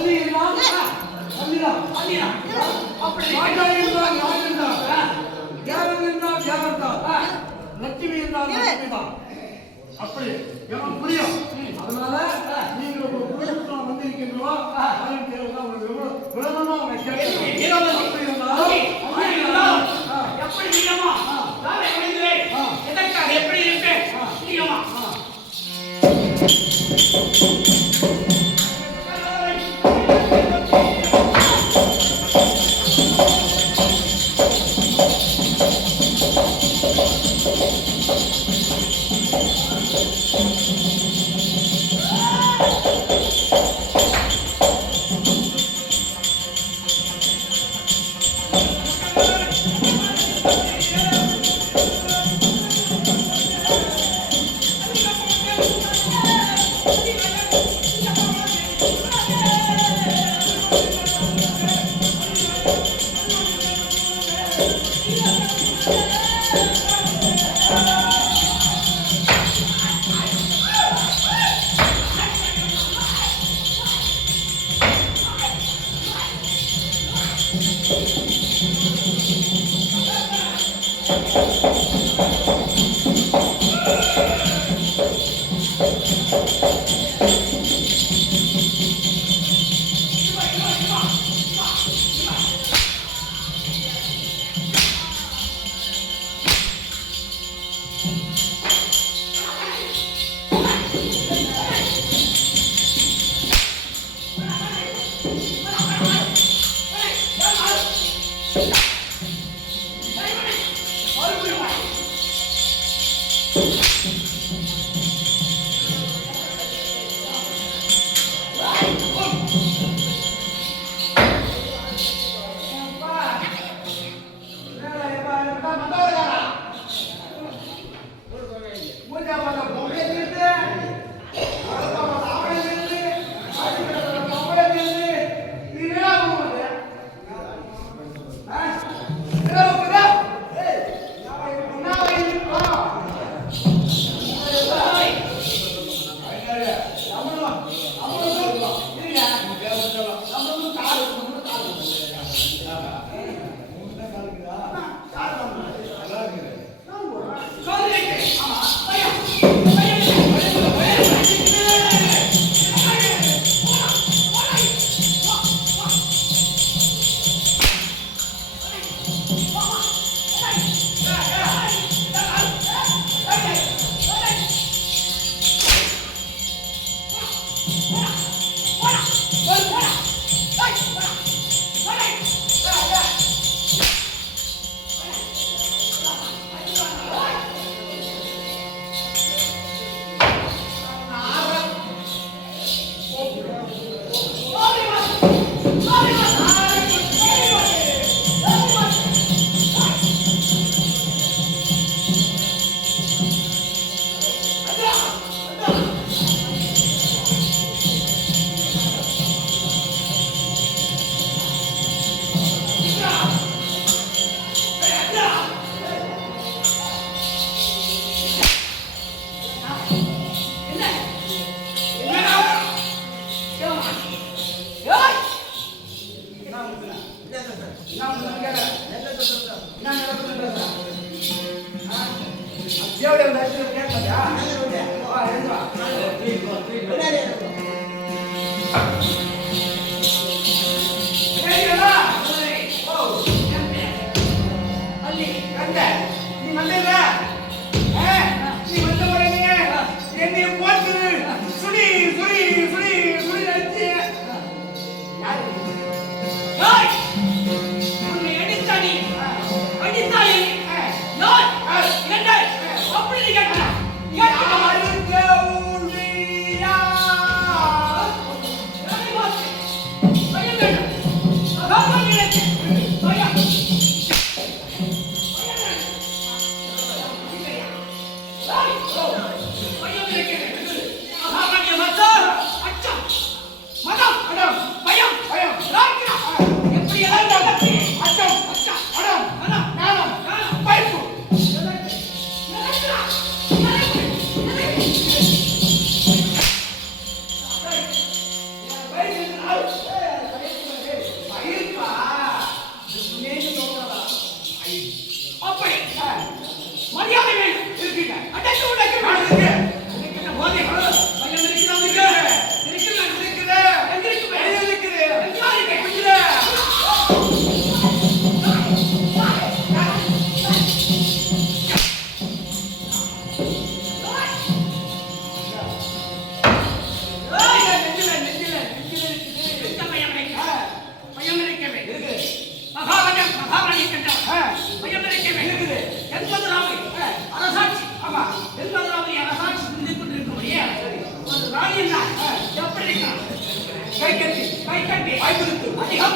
அல்லி என்றால் அல்லிதான் அல்லிதான். அப்படி ராஜா என்றால் ராஜன்தான், தேவன் என்றால் தேவன்தான், லட்சுமி என்றால் லட்சுமிதான். அப்படி எனக்கு புரியும். அதனால நீங்க ஒரு புரிதல் வந்திருக்கின்றோம். அதன் தேவைதான் உங்களுக்கு விளக்கமா எப்படி நீளமா எதற்காக எப்படி இருப்பேன் நீளமா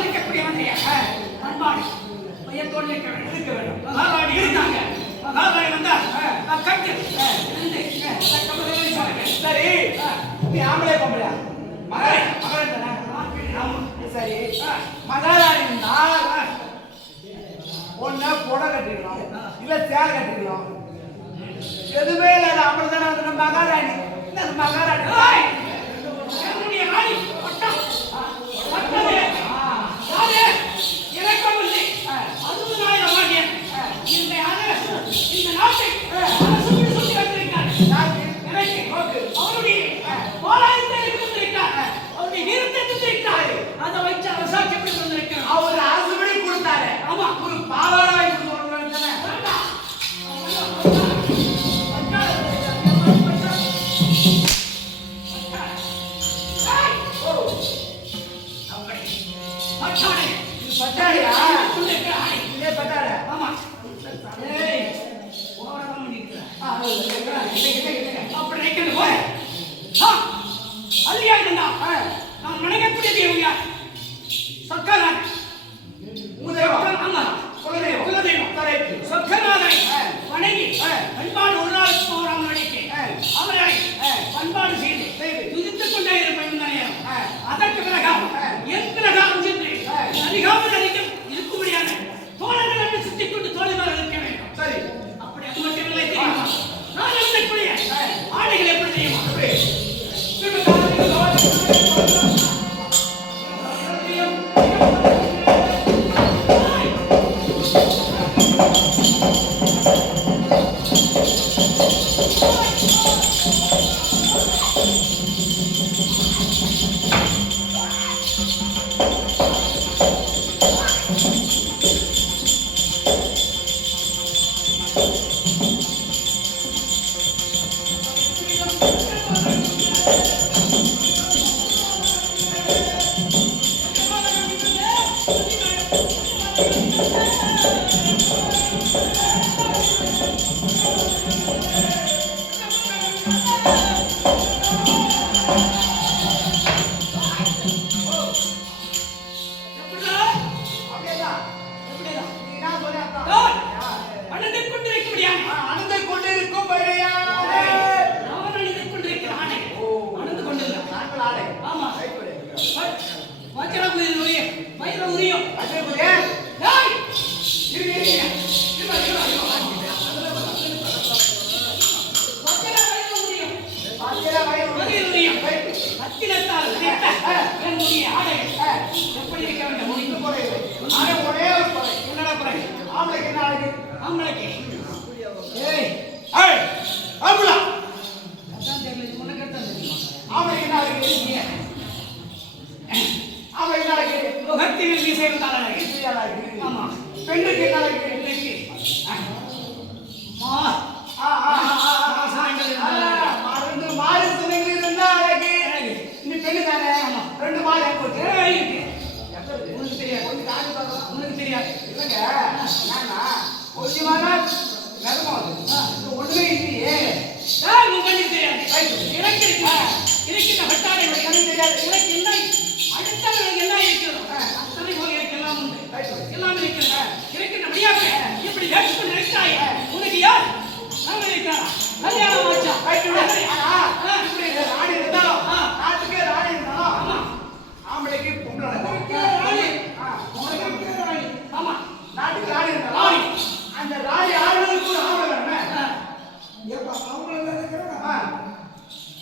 இருக்கக்கூடிய மந்திரியா பண்பாடு பையத்தோடு இருக்க வேண்டும் மகாராணி இருந்தாங்க மகாராணி வந்தா கட்டு இருந்து சரி நீ ஆம்பளை பொம்பளையா மகன் தானே சரி மகாராணி இருந்தா ஒன்ன புடை கட்டிக்கலாம் இல்ல சேலை கட்டிக்கலாம் எதுவுமே இல்லாத ஆம்பளை தானே வந்து மகாராணி மகாராணி என்னுடைய ராணி பட்டம் பட்டமே இறக்கம் இல்லை 60,000 வாங்கிய இந்த நாட்டை சுற்றி வைத்திருக்கார் அவருடைய போராட்டத்தை கொடுத்திருக்கார் அவருடைய வீரத்தை கொடுத்திருக்கார் அதை வச்சு அரசாட்சி எப்படி வந்திருக்கிறார் அவர் அரசுபடி கொடுத்தாரு ஆமா ஒரு பாவாடை வாங்கி கொடுத்து பட்டாடியா இதே பட்டாட ஆமா ஏய் ஓரமா நிக்கிற அப்படி நிக்கிறது போய் அல்லியா இருந்தா நான் நினைக்கக்கூடிய தேவங்க சக்கரநாத் ஆமா குலதெய்வம் சக்கரநாதை வணங்கி பண்பாடு ஒரு நாள் போராம் நடிக்க அவரை பண்பாடு செய்து துதித்துக் கொண்டே இருப்பேன் அதற்கு பிறகு என் பிறகு சென்று அதிகாமல் அதிகம் இருக்கும்படியான தோழர்களை சுற்றிக் கொண்டு தோழிமார் இருக்க வேண்டும் சரி அப்படி அது மட்டும் இல்லை தெரியுமா நான் இருக்கக்கூடிய ஆடைகள் எப்படி தெரியுமா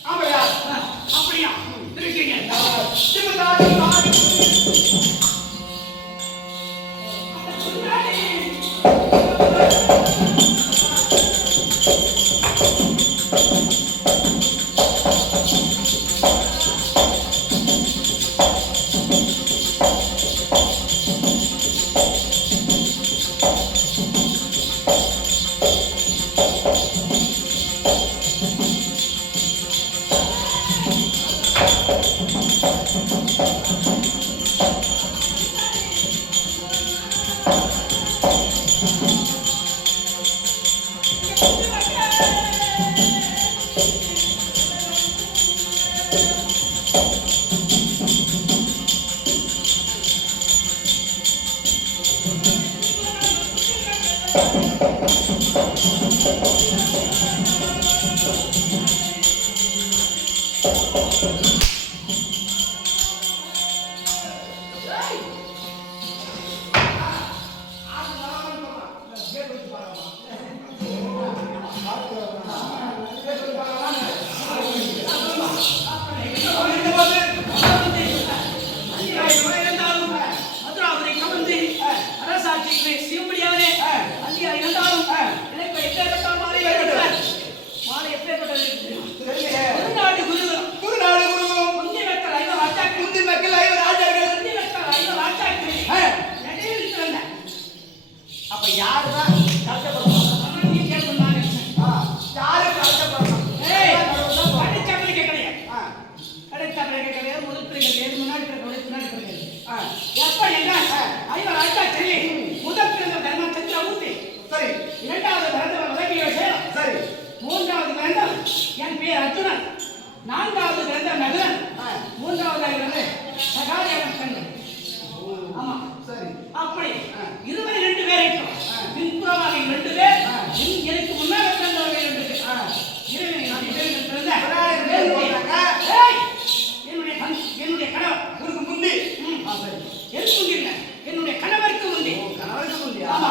அப்படியா இருக்கீங்க அப்ப யாருதான் கஷ்டப்படுவாங்க? யாரு கஷ்டப்படுறாங்க? முதல் பிறந்த தர்ம சந்திரமூர்த்தி, சரி. இரண்டாவது பிறந்தவர் உதவியோசேனம், சரி. மூன்றாவது பிறந்தவர் என் பேர் அர்ஜுனன், நான்காவது பிறந்த நகுலன், மூன்றாவதாக பிறந்த சகாதேவன் கண்ணன். ஆமா, சரி. அப்படி இருவரை 2 பேரையும் பின்புறமாக 2 பேர், எனக்கு முன்னாக பிறந்தவர்கள் 2 பேர். இறைவனை நான் இறைவன் பிறந்த என்னுடைய கணவர் உனக்கு முந்தி. எதுக்கு முந்தில்ல, என்னுடைய கணவருக்கு முந்தி. கணவருக்கு முந்தி. ஆமா,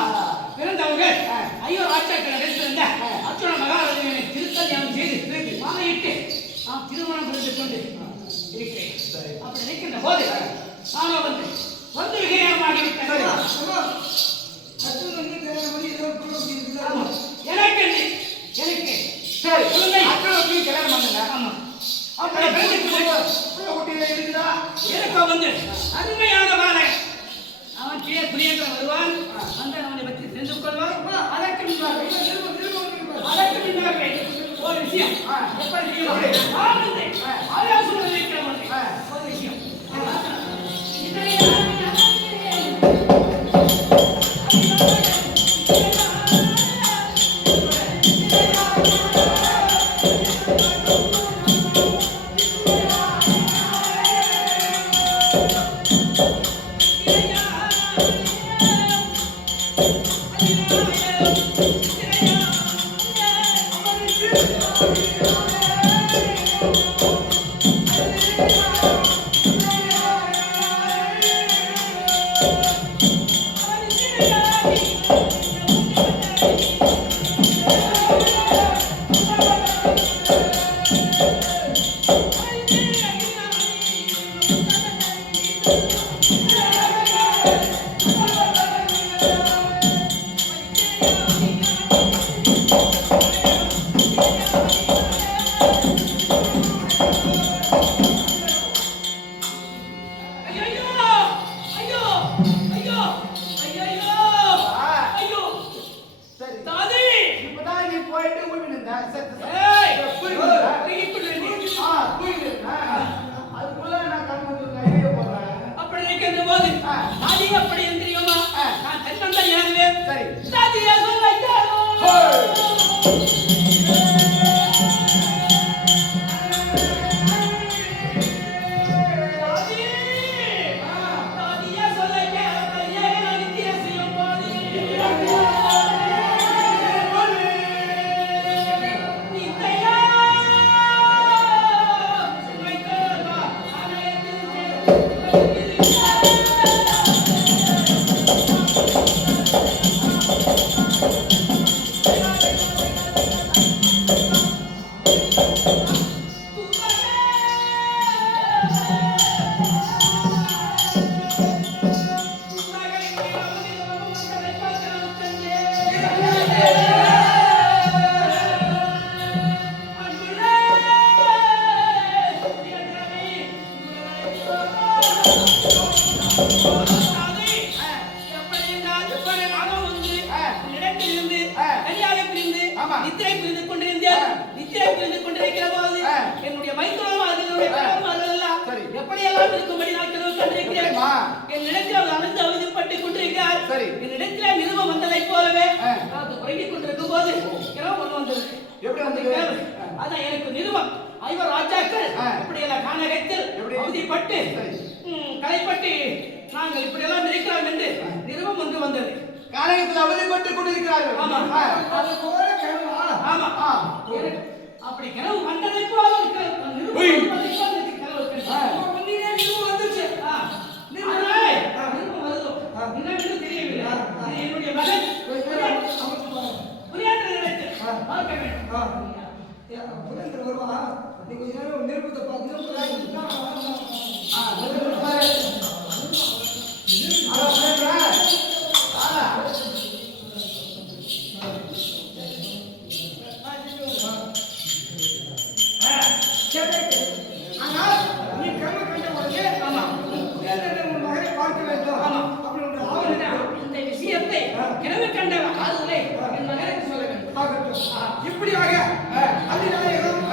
பிறந்தவர்கள் ஐயோ ஆச்சாரியர் பிறந்த அர்ஜுன மகாராஜனை திருக்கல்யாணம் செய்து மாலையிட்டு நான் திருமணம் புரிந்து கொண்டு இருக்கிறேன். அப்படி நிற்கின்ற போது நானோ வந்து விஜயமாகிவிட்டேன். எனக்கு சரி. குழந்தை அக்காவுக்கு கல்யாணம் பண்ணுங்க. ஆமா, அப்படி எனக்கு அருமையான வாழை அவன் பிரியந்திர வருவான், அந்த அவனை பற்றி தெரிந்து கொள்வான். அதற்கு முன்பாக ஒரு விஷயம் எப்படி செய்யலாம் ஆலோசனை இருக்கிறவன் ஒரு விஷயம் அப்படி என்று தெரியுமா? நான் தென்மந்தன் ஏறுவேன். சரி. சாதியா சொல்ல நித்திரை புரிந்து கொண்டிருந்தேன். நித்திரை புரிந்து கொண்டிருக்கிற போது என்னுடைய எப்படியெல்லாம் இருக்கும்படி நான் கனவு கண்டிருக்கிறேன். என்னிடத்தில் அவர் அமர்ந்து அவதிப்பட்டுக் கொண்டிருக்கிறார். என்னிடத்தில் நிருபம் வந்ததைப் போலவே நான் உறங்கிக் கொண்டிருக்கும் போது கனவு ஒன்று வந்தது. எப்படி வந்தது? அதான் எனக்கு நிருபம். ஐவர் ராஜாக்கள் இப்படியெல்லாம் கானகத்தில் அவதிப்பட்டு களைப்பட்டு நாங்கள் இப்படியெல்லாம் இருக்கிறோம் என்று நிருபம் ஒன்று வந்தது. கானகத்தில் அவதிப்பட்டுக் கொண்டிருக்கிறார்கள். ஆமா, அது போல ஆமா அப்படி கனவு வந்ததை போல நிறுவனத்தை கனவு வந்துச்சு நிறுவனம் வருதோ இன்னும் தெரியவில்லை இது என்னுடைய மகன் புரியாத நிலைத்து பார்க்க வேண்டும் புரிந்து வருவா நீ கொஞ்ச நேரம் நிருபத்தை பார்த்து ஆனால் நீ கனவு கண்ட உடனே உன் மகனை பார்க்க வேண்டும் அப்படி ஒன்று ஆவல் இந்த விஷயத்தை கனவு கண்ட ஆளுநரை என் மகனுக்கு சொல்ல வேண்டும் ஆகட்டும் இப்படியாக அதிநாயகம்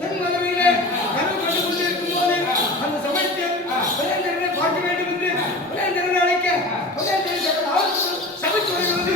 தென்மலையிலே கனவு கண்டு கொண்டிருக்கும் போது அந்த சமயத்தில் விளையாண்டனை பார்க்க வேண்டும் என்று விளையாண்டனை அழைக்க விளையாண்டனை சபைக்கு வருகிறது